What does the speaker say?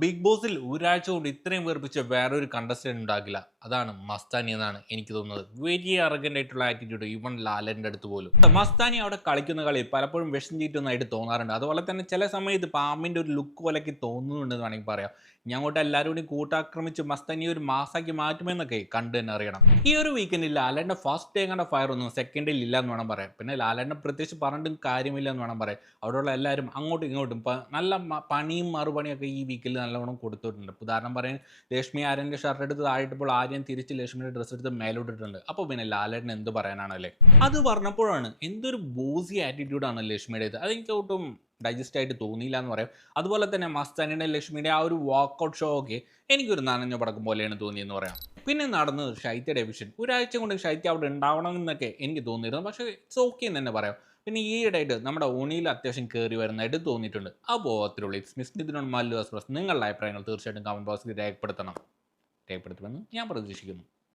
Big ബോസിൽ ഒരാഴ്ച കൊണ്ട് ഇത്രയും വെറുപ്പിച്ച വേറൊരു കണ്ടസ്റ്റന്റ് ഉണ്ടാകില്ല. അതാണ് മസ്താനി എന്നാണ് എനിക്ക് തോന്നുന്നത്. വെരി അറഗന്റ് ആയിട്ടുള്ള ആറ്റിറ്റ്യൂഡ് ഈവൻ ലാലന്റെ അടുത്ത് പോലും. മസ്താനി അവിടെ കളിക്കുന്ന കളി പലപ്പോഴും വിഷം ചീറ്റുന്നതായിട്ട് തോന്നാറുണ്ട്. അതുപോലെ തന്നെ ചില സമയത്ത് പാമ്പിന്റെ ഒരു ലുക്ക് പോലെയൊക്കെ തോന്നുന്നുണ്ടെന്ന് വേണമെങ്കിൽ പറയാം. ഞാൻ അങ്ങോട്ട് എല്ലാവരും കൂടി കൂട്ടാക്രമിച്ച് മസ്താനി ഒരു മാസാക്കി മാറ്റുമെന്നൊക്കെ കണ്ടു തന്നെ അറിയണം. ഈ ഒരു വീക്കെൻഡിൽ ലാലന്റെ ഫസ്റ്റ് ഡേ കണ്ട ഫയർ ഒന്നും സെക്കൻഡിൽ ഇല്ല എന്ന് വേണം പറയാം. പിന്നെ ലാലന്റെ പ്രത്യേകിച്ച് പറഞ്ഞിട്ടും കാര്യമില്ല എന്ന് വേണം പറയാം. അവിടെയുള്ള എല്ലാവരും അങ്ങോട്ടും ഇങ്ങോട്ടും നല്ല പണിയും മറുപണിയൊക്കെ ഈ വീക്കിൽ നല്ലവണ്ണം കൊടുത്തിട്ടുണ്ട്. ഉദാഹരണം പറയാൻ ലക്ഷ്മി ആര്യൻ്റെ ഷർട്ട് എടുത്ത് താഴെയിട്ടപ്പോൾ ആര്യൻ തിരിച്ച് ലക്ഷ്മിയുടെ ഡ്രസ്സ് എടുത്ത് മേലോട്ടിട്ടുണ്ട്. അപ്പോൾ പിന്നെ ലാലേട്ടൻ എന്ത് പറയാനാണല്ലേ. അത് പറഞ്ഞപ്പോഴാണ് എന്തൊരു ബോസി ആറ്റിറ്റ്യൂഡാണ് ലക്ഷ്മിയുടേത്. അതെനിക്ക് ഒട്ടും ഡൈജസ്റ്റ് ആയിട്ട് തോന്നിയില്ല എന്ന് പറയാം. അതുപോലെ തന്നെ മസ്താനിയുടെ ലക്ഷ്മിയുടെ ആ ഒരു വാക്കൗട്ട് ഷോ ഒക്കെ എനിക്കൊരു നനഞ്ഞ പടക്കം പോലെയാണ് തോന്നിയെന്ന് പറയാം. പിന്നെ നടന്നത് ശൈത്യയുടെ വിഷൻ. ഒരാഴ്ച കൊണ്ട് ശൈത്യ അവിടെ ഉണ്ടാവണമെന്നൊക്കെ എനിക്ക് തോന്നിയിരുന്നു. പക്ഷേ ഇറ്റ്സ് ഓക്കെ എന്ന് തന്നെ പറയാം. പിന്നെ ഈയിടെയായിട്ട് നമ്മുടെ ഓണിയിൽ അത്യാവശ്യം കയറി വരുന്നതായിട്ട് തോന്നിയിട്ടുണ്ട്. അപ്പോൾ അത്രയുള്ളൂ. It's me Nithin Mallu Express. നിങ്ങളുടെ അഭിപ്രായങ്ങൾ തീർച്ചയായിട്ടും കമൻറ്റ് ബോക്സിൽ രേഖപ്പെടുത്തണം. രേഖപ്പെടുത്തുമെന്ന് ഞാൻ പ്രതീക്ഷിക്കുന്നു.